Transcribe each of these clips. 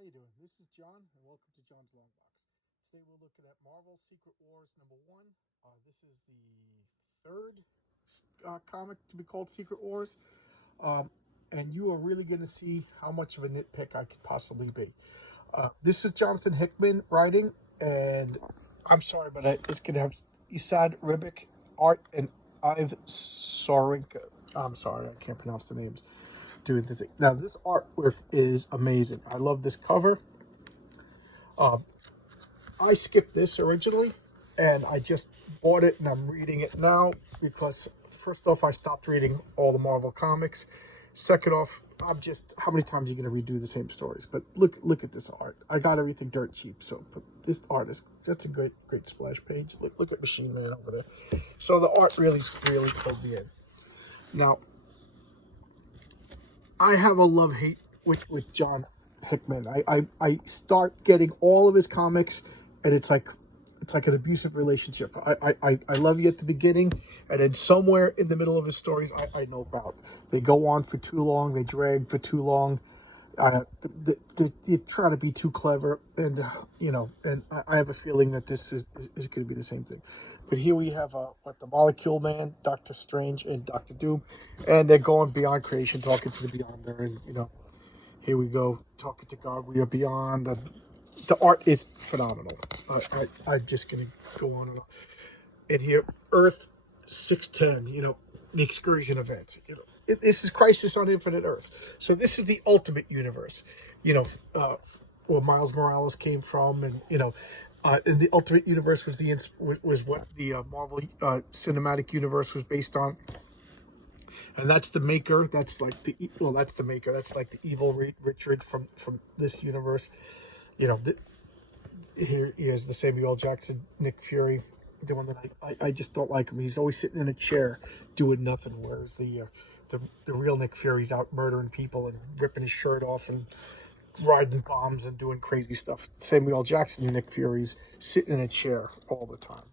How you doing? This is John, and welcome to John's Long Box. Today we're looking at Marvel Secret Wars #1. This is the third comic to be called Secret Wars, um, and you are really going to see how much of a nitpick I could possibly be. This is Jonathan Hickman writing, and I'm sorry, but it's going to have Isad Ribic art and Ive Sorinka. I'm sorry, I can't pronounce the names. Doing the thing. Now, this artwork is amazing. I love this cover. Um, I skipped this originally, and I just bought it, and I'm reading it now because, first off, I stopped reading all the Marvel comics. Second off, I'm just, how many times are you going to redo the same stories? But look at this art. I got everything dirt cheap, so but this art is, that's a great splash page. Look at Machine Man over there. So the art really pulled me in. Now, I have a love-hate with John Hickman. I start getting all of his comics, and it's like an abusive relationship. I love you at the beginning, and then somewhere in the middle of his stories, I know about. They go on for too long. They drag for too long. They try to be too clever, and and I have a feeling that this is going to be the same thing. But here we have the Molecule Man, Doctor Strange, and Doctor Doom, and they're going beyond creation, talking to the Beyonder, and here we go, talking to God. We are beyond. The art is phenomenal. I'm just gonna go on and on. And here, Earth 610. The excursion event. This is Crisis on Infinite Earth. So this is the ultimate universe. Where Miles Morales came from, and and the Ultimate Universe was what the Marvel Cinematic Universe was based on, and that's the maker. That's like that's the maker. That's like the evil Richard from this universe. Here is the Samuel L. Jackson, Nick Fury, the one that I just don't like him. He's always sitting in a chair doing nothing. Whereas the real Nick Fury's out murdering people and ripping his shirt off and riding bombs and doing crazy stuff. Samuel L. Jackson, Nick Fury's sitting in a chair all the time.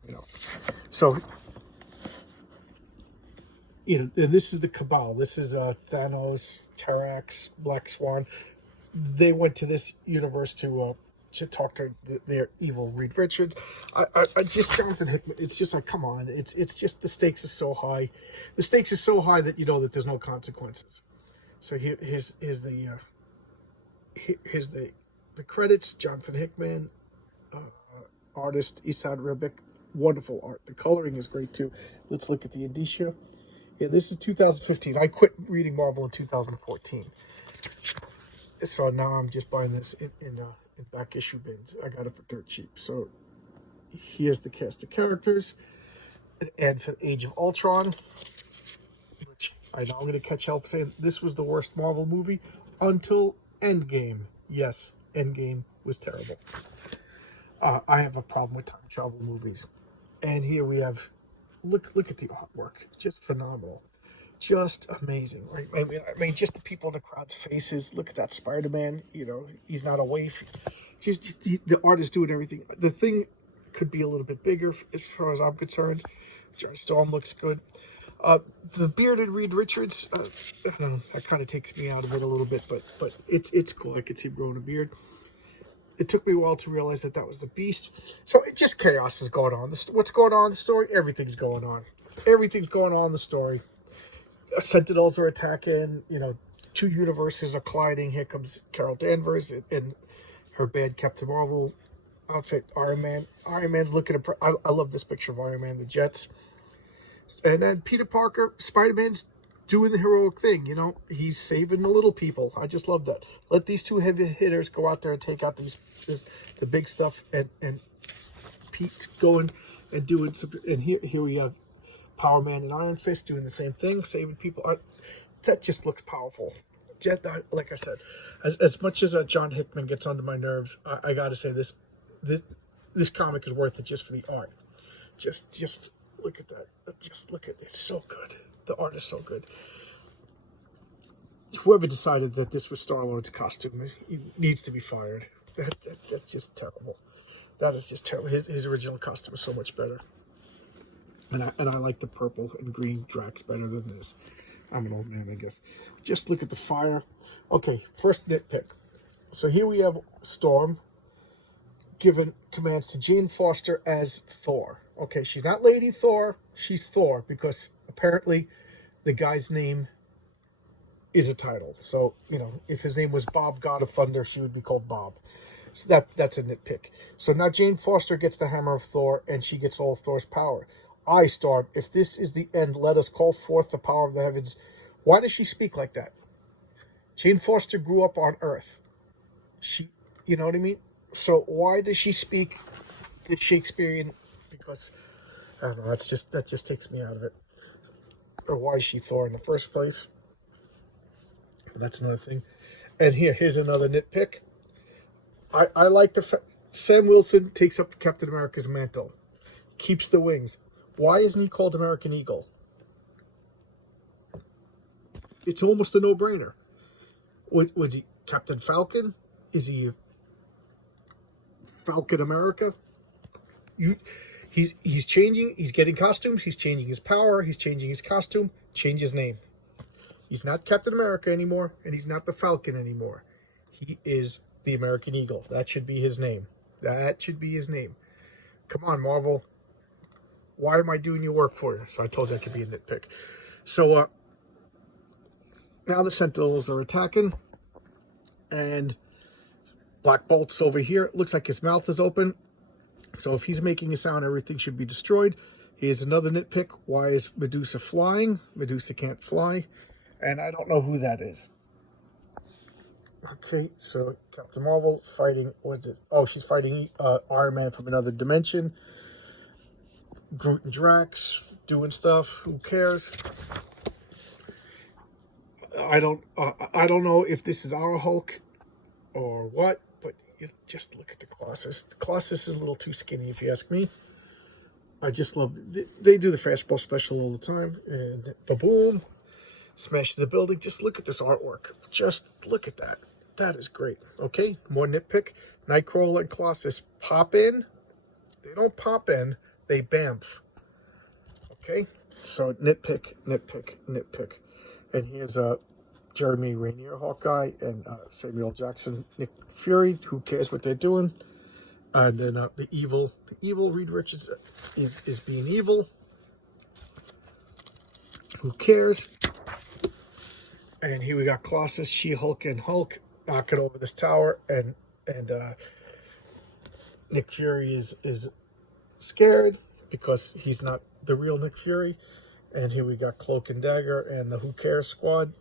So and this is the Cabal. This is Thanos, Terrax, Black Swan. They went to this universe to talk to their evil Reed Richards. I just Jonathan Hickman. It's just like, come on. It's just the stakes are so high. The stakes are so high that that there's no consequences. So here's the credits. Jonathan Hickman, artist Isad Ribic. Wonderful art. The coloring is great too. Let's look at the indicia. Yeah, this is 2015. I quit reading Marvel in 2014. So now I'm just buying this in back issue bins. I got it for dirt cheap. So here's the cast of characters. And for Age of Ultron, which I know I'm going to catch help saying this was the worst Marvel movie until Endgame. Yes, Endgame was terrible. I have a problem with time travel movies. And here we have, look at the artwork. Just phenomenal. Just amazing, right? I mean, just the people in the crowd's faces. Look at that Spider-Man. He's not a waif. Just the art is doing everything. The thing could be a little bit bigger as far as I'm concerned. Johnny Storm looks good. The bearded Reed Richards, that kind of takes me out of it a little bit, but it's cool. I could see him growing a beard. It took me a while to realize that was the Beast. So it just chaos is going on. What's going on in the story? Everything's going on. Everything's going on in the story. Sentinels are attacking. Two universes are colliding. Here comes Carol Danvers in her bad Captain Marvel outfit. Iron Man. Iron Man's looking at. I love this picture of Iron Man, the jets. And then Peter Parker, Spider-Man's doing the heroic thing. He's saving the little people. I just love that. Let these two heavy hitters go out there and take out the big stuff. And Pete's going and doing some. And here we have Power Man and Iron Fist doing the same thing, saving people. That just looks powerful. Like I said, as much as John Hickman gets under my nerves, I got to say this comic is worth it just for the art. Just look at that. Just look at it. It's so good. The art is so good. Whoever decided that this was Star-Lord's costume, he needs to be fired. That's just terrible. That is just terrible. His original costume is so much better. And I like the purple and green Drax better than this. I'm an old man, I guess. Just look at the fire. Okay, first nitpick. So here we have Storm giving commands to Jane Foster as Thor. Okay, she's not Lady Thor, she's Thor, because apparently the guy's name is a title. So, you know, if his name was Bob, God of Thunder, she would be called Bob. So that's a nitpick. So now Jane Foster gets the hammer of Thor, and she gets all of Thor's power. I, Storm, if this is the end, let us call forth the power of the heavens. Why does she speak like that? Jane Foster grew up on Earth. She, you know what I mean? So why does she speak the Shakespearean? Because, I don't know, that just takes me out of it. Or why is she Thor in the first place? But that's another thing. And here's another nitpick. I like Sam Wilson takes up Captain America's mantle, keeps the wings. Why isn't he called American Eagle? It's almost a no-brainer. Was he Captain Falcon? Is he Falcon America? He's changing. He's getting costumes. He's changing his power. He's changing his costume. Change his name. He's not Captain America anymore, and he's not the Falcon anymore. He is the American Eagle. That should be his name. That should be his name. Come on, Marvel. Why am I doing your work for you? So I told you I could be a nitpick. So now the Sentinels are attacking, and Black Bolt's over here. It looks like his mouth is open. So if he's making a sound, everything should be destroyed. Here's another nitpick. Why is Medusa flying? Medusa can't fly. And I don't know who that is. Okay, so Captain Marvel fighting, what's it? Oh, she's fighting Iron Man from another dimension. Groot and Drax doing stuff. Who cares? I don't know if this is our Hulk or what, but just look at the Colossus. The Colossus is a little too skinny, if you ask me. I just love they do the fastball special all the time, and ba-boom, smashes the building. Just look at this artwork. Just look at that. That is great. Okay, more nitpick. Nightcrawler and Colossus pop in. They don't pop in. They bamf. Okay, so nitpick. And here's Jeremy Rainier, Hawkeye, and Samuel Jackson, Nick Fury. Who cares what they're doing? And then the evil Reed Richards is being evil. Who cares? And here we got Colossus, She-Hulk, and Hulk knocking over this tower, and Nick Fury is scared because he's not the real Nick Fury. And here we got Cloak and Dagger and the Who Cares squad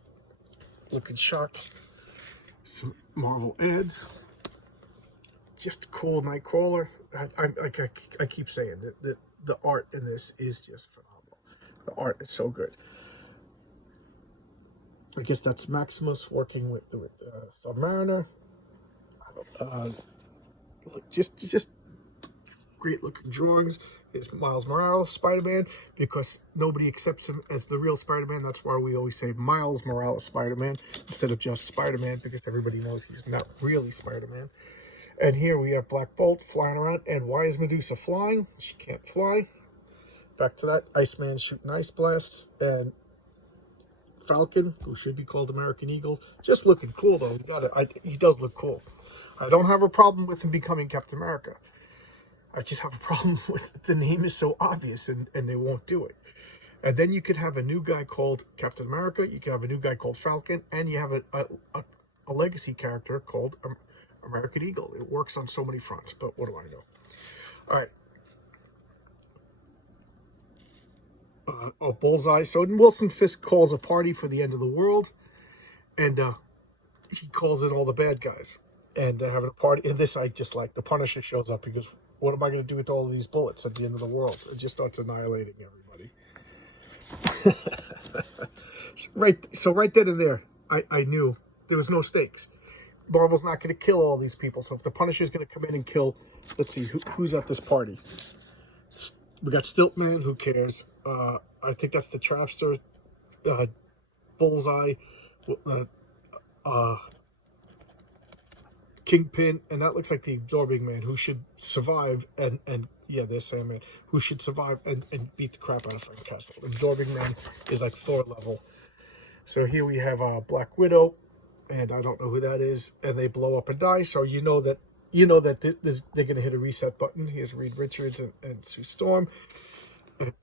looking shocked. Some Marvel ads. Just cool Nightcrawler. I keep saying that the art in this is just phenomenal. The art is so good. I guess that's Maximus working with Submariner. Just great looking drawings. It's Miles Morales Spider-Man, because nobody accepts him as the real Spider-Man. That's why we always say Miles Morales Spider-Man instead of just Spider-Man, because everybody knows he's not really Spider-Man. And here we have Black Bolt flying around. And why is Medusa flying? She can't fly. Back to that. Iceman shooting ice blasts. And Falcon, who should be called American Eagle, just looking cool though. He does look cool. I don't have a problem with him becoming Captain America. I just have a problem with the name is so obvious, and they won't do it. And then you could have a new guy called Captain America. You could have a new guy called Falcon, and you have a legacy character called American Eagle. It works on so many fronts, but what do I know? All right. Bullseye. So Wilson Fisk calls a party for the end of the world, and he calls in all the bad guys, and they're having a party. And this I just like. The Punisher shows up. He goes, "What am I going to do with all of these bullets at the end of the world?" It just starts annihilating everybody. right then and there, I knew there was no stakes. Marvel's not going to kill all these people. So if the Punisher's going to come in and kill, let's see, who's at this party? We got Stiltman, who cares? I think that's the Trapster, Bullseye, Kingpin, and that looks like the Absorbing Man, who should survive, and yeah, there's Sandman, who should survive and beat the crap out of Frank Castle. Absorbing Man is like Thor level. So here we have Black Widow, and I don't know who that is, and they blow up and die. So they're going to hit a reset button. Here's Reed Richards and Sue Storm. And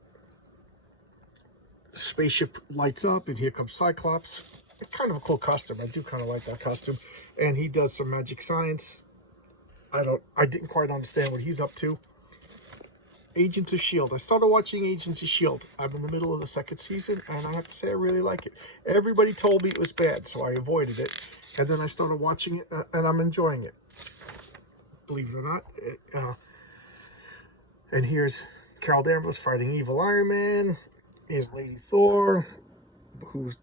spaceship lights up, and here comes Cyclops. Kind of a cool costume. I do kind of like that costume. And he does some magic science. I didn't quite understand what he's up to. Agents of S.H.I.E.L.D. I started watching Agents of S.H.I.E.L.D. I'm in the middle of the second season, and I have to say I really like it. Everybody told me it was bad, so I avoided it. And then I started watching it, and I'm enjoying it. Believe it or not. And here's Carol Danvers fighting evil Iron Man. Here's Lady Thor, who's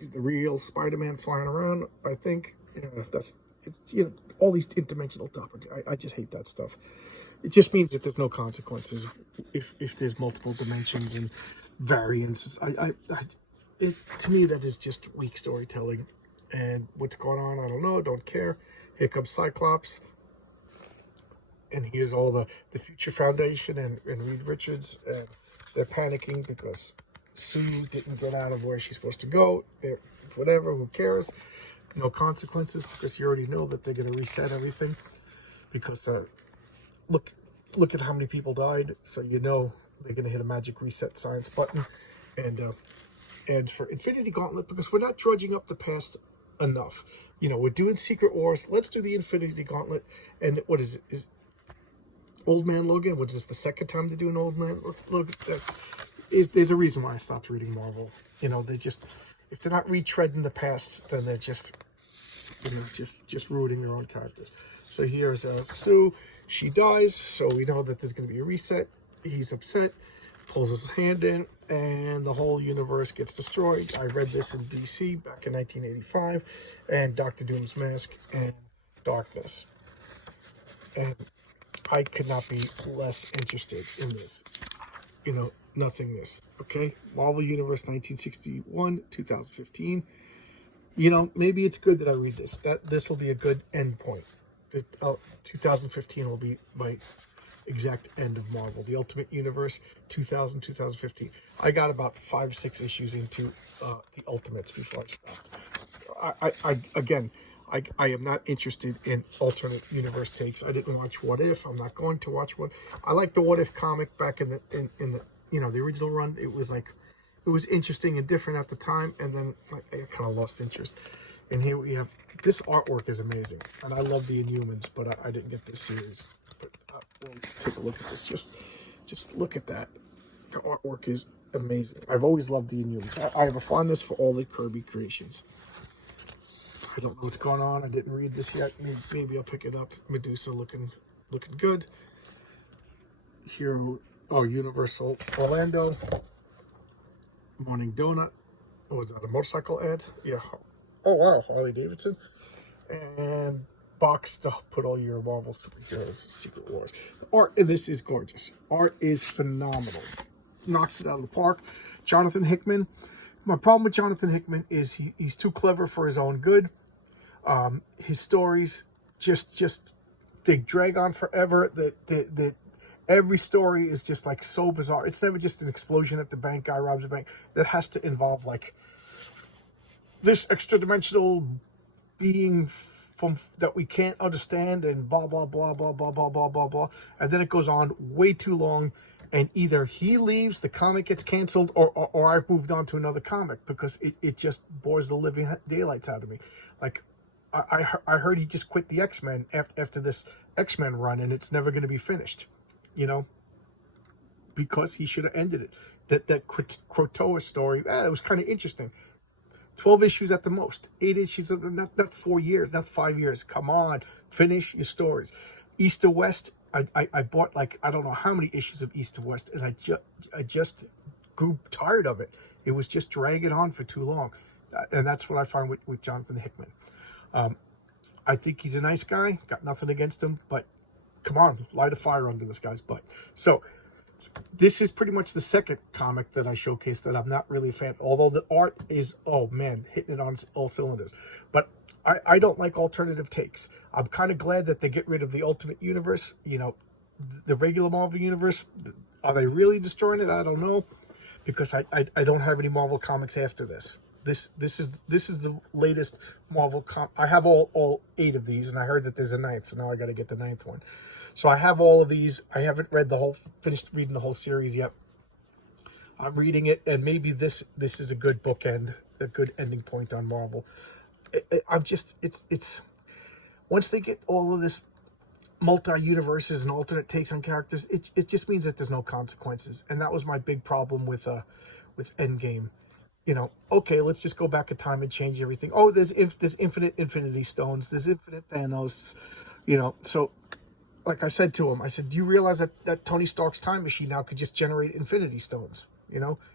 the real Spider-Man flying around, I think. All these interdimensional topics. I just hate that stuff. It just means that there's no consequences if there's multiple dimensions and variants. To me, that is just weak storytelling. And what's going on, I don't know, don't care. Here comes Cyclops. And here's all the Future Foundation and Reed Richards. And they're panicking because Sue didn't get out of where she's supposed to go. Whatever, who cares? No consequences, because you already know that they're going to reset everything. Because look at how many people died, so you know they're going to hit a magic reset science button. And ads for Infinity Gauntlet, because we're not drudging up the past enough. We're doing Secret Wars. Let's do the Infinity Gauntlet. And what is it? Is Old Man Logan? Was this the second time to do an Old Man Logan? There's a reason why I stopped reading Marvel. They just, if they're not retreading the past, then they're just ruining their own characters. So here's Sue. She dies, so we know that there's going to be a reset. He's upset, pulls his hand in, and the whole universe gets destroyed. I read this in DC back in 1985, and Doctor Doom's mask and Darkness. And I could not be less interested in this. Nothingness. Okay? Marvel Universe 1961, 2015. Maybe it's good that I read this. This will be a good end point. 2015 will be my exact end of Marvel. The Ultimate Universe, 2015. I got about 5 or 6 issues into the Ultimates before I stopped. I am not interested in alternate universe takes. I didn't watch What If. I'm not going to watch What. I liked the What If comic back in the the original run. It was interesting and different at the time, and then I kind of lost interest. And here we have, this artwork is amazing, and I love the Inhumans, but I didn't get this series. But we'll take a look at this. Just look at that. The artwork is amazing. I've always loved the Inhumans. I have a fondness for all the Kirby creations. I don't know what's going on. I didn't read this yet. Maybe I'll pick it up. Medusa looking good. Here, Universal Orlando. Morning Donut. Oh, is that a motorcycle ad? Yeah. Oh, wow. Harley Davidson. And box to put all your Marvel superheroes, Secret Wars. The art in this is gorgeous. Art is phenomenal. Knocks it out of the park. Jonathan Hickman. My problem with Jonathan Hickman is he's too clever for his own good. His stories they drag on forever. That every story is just like so bizarre. It's never just an explosion at the bank, guy robs a bank. That has to involve like this extra-dimensional being that we can't understand, and blah blah blah blah blah blah blah blah blah. And then it goes on way too long, and either he leaves, the comic gets canceled, or I've moved on to another comic because it just bores the living daylights out of me. Like I heard he just quit the X-Men after this X-Men run, and it's never going to be finished. Because he should have ended it. That Krakoa story, it was kind of interesting. 12 issues at the most. 8 issues, not 4 years, not 5 years. Come on, finish your stories. East to West, I bought like, I don't know how many issues of East to West, and I just grew tired of it. It was just dragging on for too long. And that's what I find with Jonathan Hickman. I think he's a nice guy. Got nothing against him, but come on, light a fire under this guy's butt. So this is pretty much the second comic that I showcased that I'm not really a fan, although the art is, oh man, hitting it on all cylinders. But I don't like alternative takes. I'm kind of glad that they get rid of the Ultimate Universe, the regular Marvel Universe. Are they really destroying it? I don't know, because I don't have any Marvel comics after this. This is the latest Marvel I have all 8 of these, and I heard that there's a ninth, so now I got to get the ninth one. So I have all of these. I haven't finished reading the whole series yet. I'm reading it, and maybe this is a good bookend, a good ending point on Marvel. I'm just it's once they get all of this multi-universes and alternate takes on characters, it just means that there's no consequences, and that was my big problem with Endgame. Okay, let's just go back in time and change everything. Oh, there's infinite Infinity Stones, there's infinite Thanos, So, like I said to him, I said, do you realize that Tony Stark's time machine now could just generate Infinity Stones?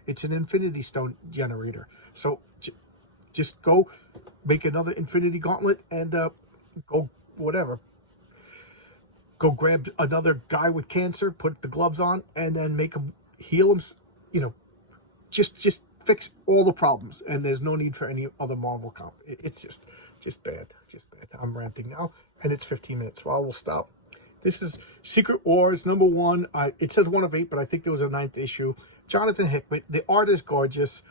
It's an Infinity Stone generator. So just go make another Infinity Gauntlet and go whatever. Go grab another guy with cancer, put the gloves on, and then make him heal him. Just fix all the problems, and there's no need for any other Marvel comic. It's just bad, I'm ranting now, and it's 15 minutes, so I will stop. This is Secret Wars #1. It says 1 of 8, but I think there was a 9th issue. Jonathan Hickman. The art is gorgeous.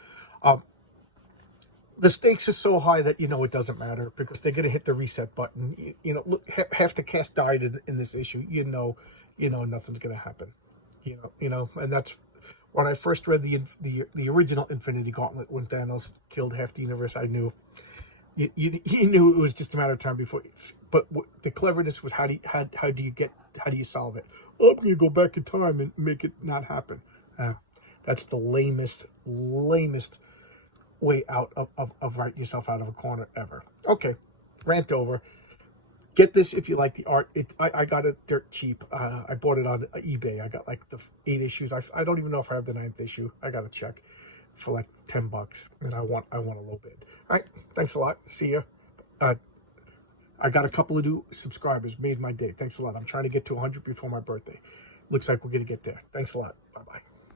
The stakes are so high that it doesn't matter, because they're gonna hit the reset button. Look, half the cast died in this issue. Nothing's gonna happen. And that's when I first read the original Infinity Gauntlet, when Thanos killed half the universe. I knew you knew it was just a matter of time before. But the cleverness was how do you solve it? Oh, I'm gonna go back in time and make it not happen. That's the lamest way out of writing yourself out of a corner ever. Okay, rant over. Get this if you like the art. I got it dirt cheap. I bought it on eBay. I got like the 8 issues. I don't even know if I have the 9th issue. I got to check for like $10, and I want a low bid. All right, thanks a lot. See ya. I got a couple of new subscribers. Made my day. Thanks a lot. I'm trying to get to 100 before my birthday. Looks like we're gonna get there. Thanks a lot.